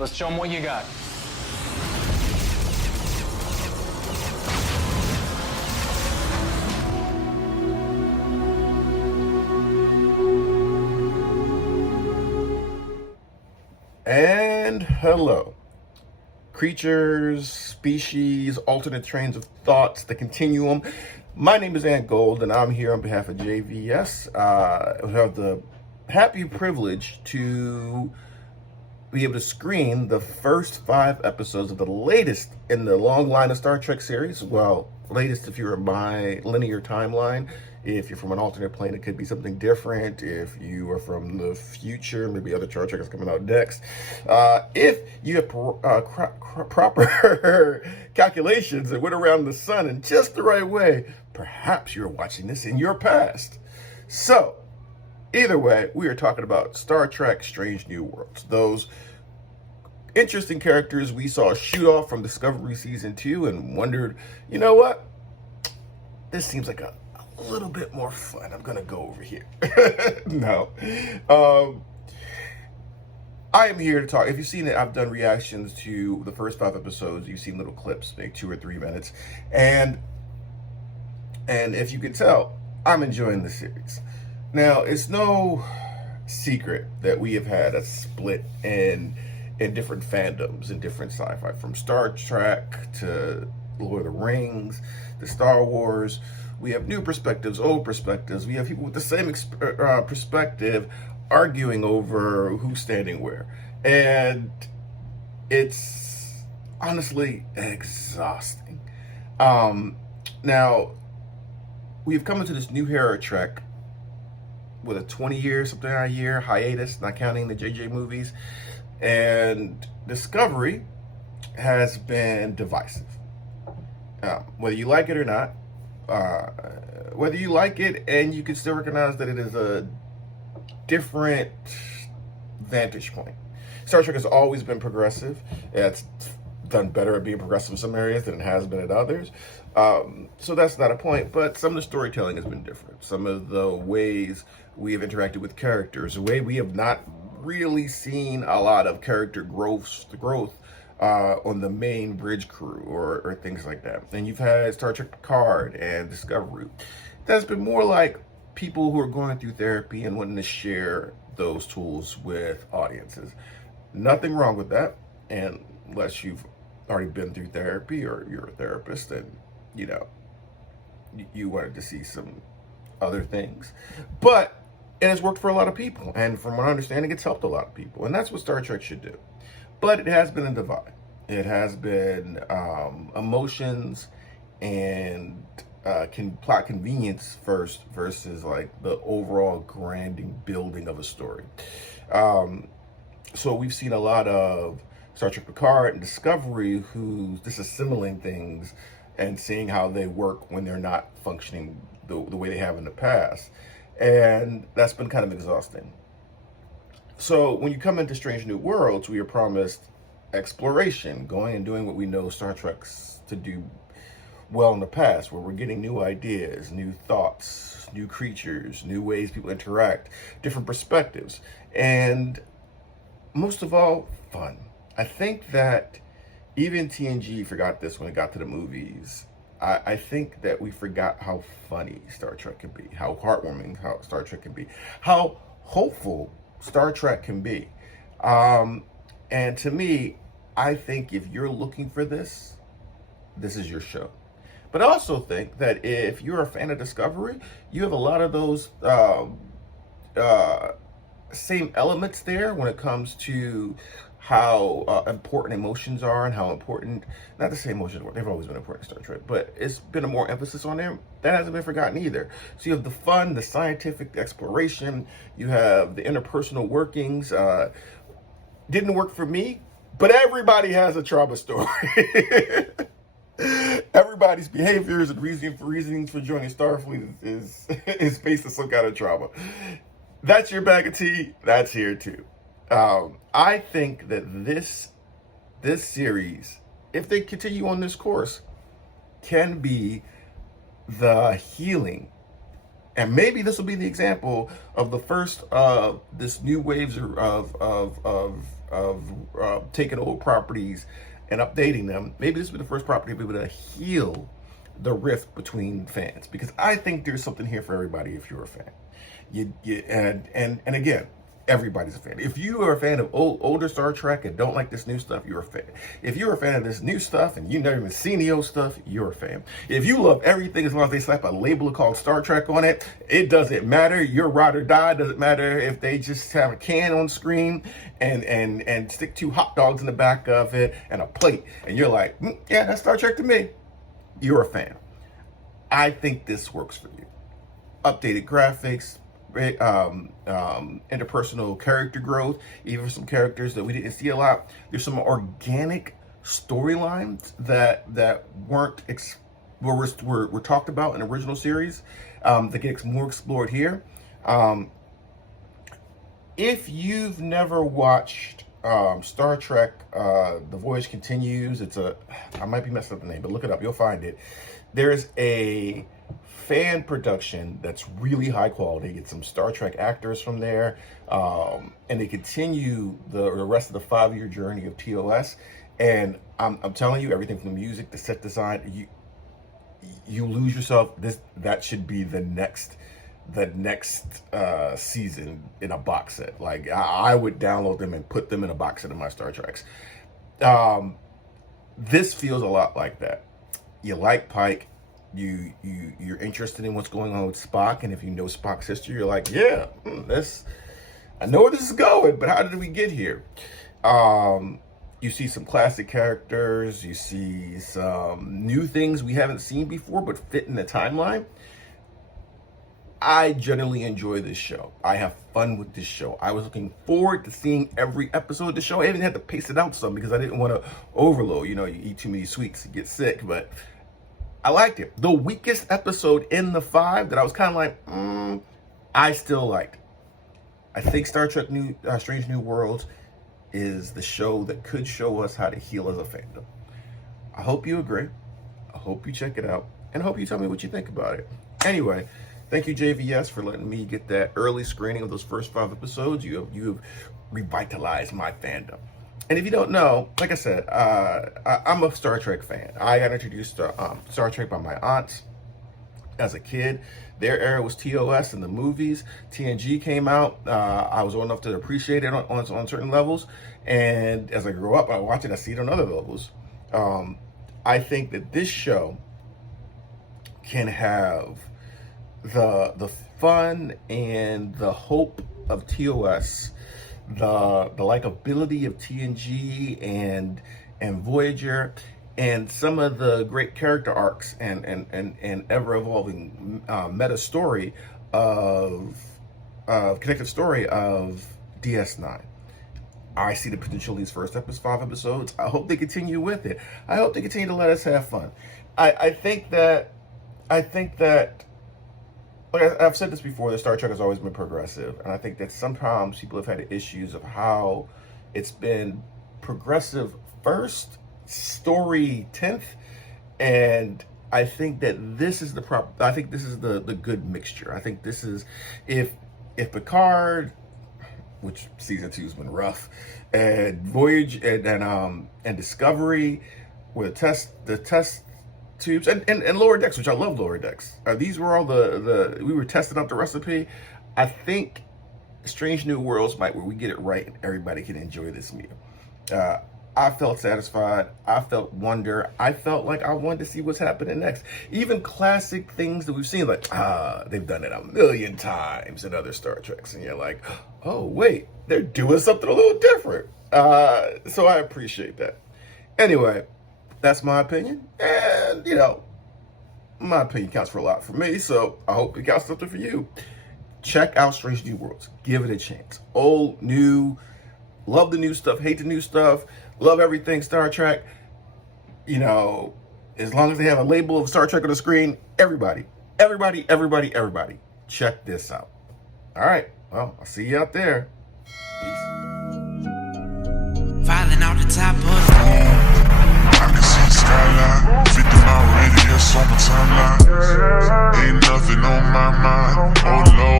Let's show them what you got. And hello. Creatures, species, alternate trains of thoughts, the continuum. My name is Ant Gold, and I'm here on behalf of JVS. I have the happy privilege to be able to screen the first 5 episodes of the latest in the long line of Star Trek series. Well, latest if you're in my linear timeline. If you're from an alternate plane, it could be something different. If you are from the future, maybe other Star Trek is coming out next. If you have proper calculations that went around the sun in just the right way, perhaps you're watching this in your past. So, either way, we are talking about Star Trek Strange New Worlds. Those interesting characters we saw shoot off from Discovery Season 2 and wondered, you know what? This seems like a little bit more fun. I'm gonna go over here. No. I am here to talk. If you've seen it, I've done reactions to the first 5 episodes. You've seen little clips, maybe 2 or 3 minutes. And if you can tell, I'm enjoying the series. Now, it's no secret that we have had a split in different fandoms, in different sci-fi, from Star Trek to Lord of the Rings to Star Wars. We have new perspectives, old perspectives. We have people with the same perspective arguing over who's standing where. And it's honestly exhausting. Now, we've come into this new era of Trek with a 20-year, something like a year hiatus, not counting the JJ movies. And Discovery has been divisive. Whether you like it or not, whether you like it and you can still recognize that it is a different vantage point. Star Trek has always been progressive. It's done better at being progressive in some areas than it has been at others. So that's not a point, but some of the storytelling has been different. Some of the ways we have interacted with characters, the way we have not really seen a lot of character growth on the main bridge crew or things like that. And you've had Star Trek Picard and Discovery. That's been more like people who are going through therapy and wanting to share those tools with audiences. Nothing wrong with that, and unless you've already been through therapy or you're a therapist and, you know, you wanted to see some other things. But it has worked for a lot of people, and from what I understand, it's helped a lot of people, and that's what Star Trek should do. But it has been a divide. It has been emotions and plot convenience first versus like the overall granding building of a story. So we've seen a lot of Star Trek Picard and Discovery who's disassembling things and seeing how they work when they're not functioning the way they have in the past. And that's been kind of exhausting. So when you come into Strange New Worlds, we are promised exploration, going and doing what we know Star Trek's to do well in the past, where we're getting new ideas, new thoughts, new creatures, new ways people interact, different perspectives, and most of all, fun. I think that even TNG forgot this when it got to the movies. I think that we forgot how funny Star Trek can be, how heartwarming how Star Trek can be, how hopeful Star Trek can be. And to me, I think if you're looking for this, this is your show. But I also think that if you're a fan of Discovery, you have a lot of those same elements there when it comes to how important emotions are and how important, not the same emotions, they've always been important in Star Trek, but it's been a more emphasis on them. That hasn't been forgotten either. So you have the fun, the scientific exploration, you have the interpersonal workings. Didn't work for me, but everybody has a trauma story. Everybody's behaviors and reasonings for joining Starfleet is based on some kind of trauma. That's your bag of tea. That's here too. I think that this series, if they continue on this course, can be the healing And maybe this will be the example of the first this new waves of taking old properties and updating them. Maybe this will be the first property to be able to heal the rift between fans, because I think there's something here for everybody if you're a fan. And again, everybody's a fan. If you are a fan of older Star Trek and don't like this new stuff, you're a fan. If you're a fan of this new stuff and you've never even seen the old stuff, you're a fan. If you love everything, as long as they slap a label called Star Trek on it, it doesn't matter. You're ride or die. It doesn't matter if they just have a can on screen and stick 2 hot dogs in the back of it and a plate, and you're like, yeah, that's Star Trek to me. You're a fan. I think this works for you. Updated graphics, interpersonal character growth, even for some characters that we didn't see a lot. There's some organic storylines that weren't were talked about in the original series that get more explored here. If you've never watched Star Trek, The Voyage Continues, I might be messing up the name, but look it up, you'll find it. There's a fan production that's really high quality. Get some Star Trek actors from there, and they continue the rest of the 5-year journey of TOS. And I'm telling you, everything from the music, the set design, you lose yourself. That should be the next season in a box set. Like, I would download them and put them in a box set of my Star Treks. This feels a lot like that. You like Pike, you're interested in what's going on with Spock, and if you know Spock's history, you're like, yeah, I know where this is going, but how did we get here? You see some classic characters, you see some new things we haven't seen before but fit in the timeline. I generally enjoy this show. I have fun with this show. I was looking forward to seeing every episode of the show. I even had to pace it out some because I didn't want to overload. You eat too many sweets, you get sick, but I liked it. The weakest episode in the 5 that I was kind of like, I still liked. I think Star Trek Strange New Worlds is the show that could show us how to heal as a fandom. I hope you agree. I hope you check it out. And I hope you tell me what you think about it. Anyway, thank you, JVS, for letting me get that early screening of those first 5 episodes. You have revitalized my fandom. And if you don't know, like I said, I'm a Star Trek fan. I got introduced to Star Trek by my aunts as a kid. Their era was TOS in the movies. TNG came out. I was old enough to appreciate it on certain levels. And as I grew up, I watch it, I see it on other levels. I think that this show can have the fun and the hope of TOS, the likability of TNG and Voyager, and some of the great character arcs and ever-evolving meta story of connective story of DS9. I see the potential of these first 5 episodes. I hope they continue with it. I hope they continue to let us have fun. I think that like I've said this before, that Star Trek has always been progressive, and I think that sometimes people have had issues of how it's been progressive first, story 10th, and I think that this is the good mixture. I think this is if Picard, which season 2 has been rough, and Voyage and Discovery, where the test tubes and Lower Decks, which I love Lower Decks. These were all we were testing out the recipe. I think Strange New Worlds might where we get it right and everybody can enjoy this meal. I felt satisfied. I felt wonder. I felt like I wanted to see what's happening next. Even classic things that we've seen, like, they've done it a million times in other Star Treks. And you're like, oh, wait, they're doing something a little different. So I appreciate that. Anyway, that's my opinion. And, my opinion counts for a lot for me. So I hope it counts something for you. Check out Strange New Worlds. Give it a chance. Old, new, love the new stuff, hate the new stuff. Love everything Star Trek. As long as they have a label of Star Trek on the screen, everybody, check this out. All right. Well, I'll see you out there. Peace. Filing out the top of the I can see the skyline, 50 mile radius. U.S. on my timeline. Ain't nothing on my mind. Oh no.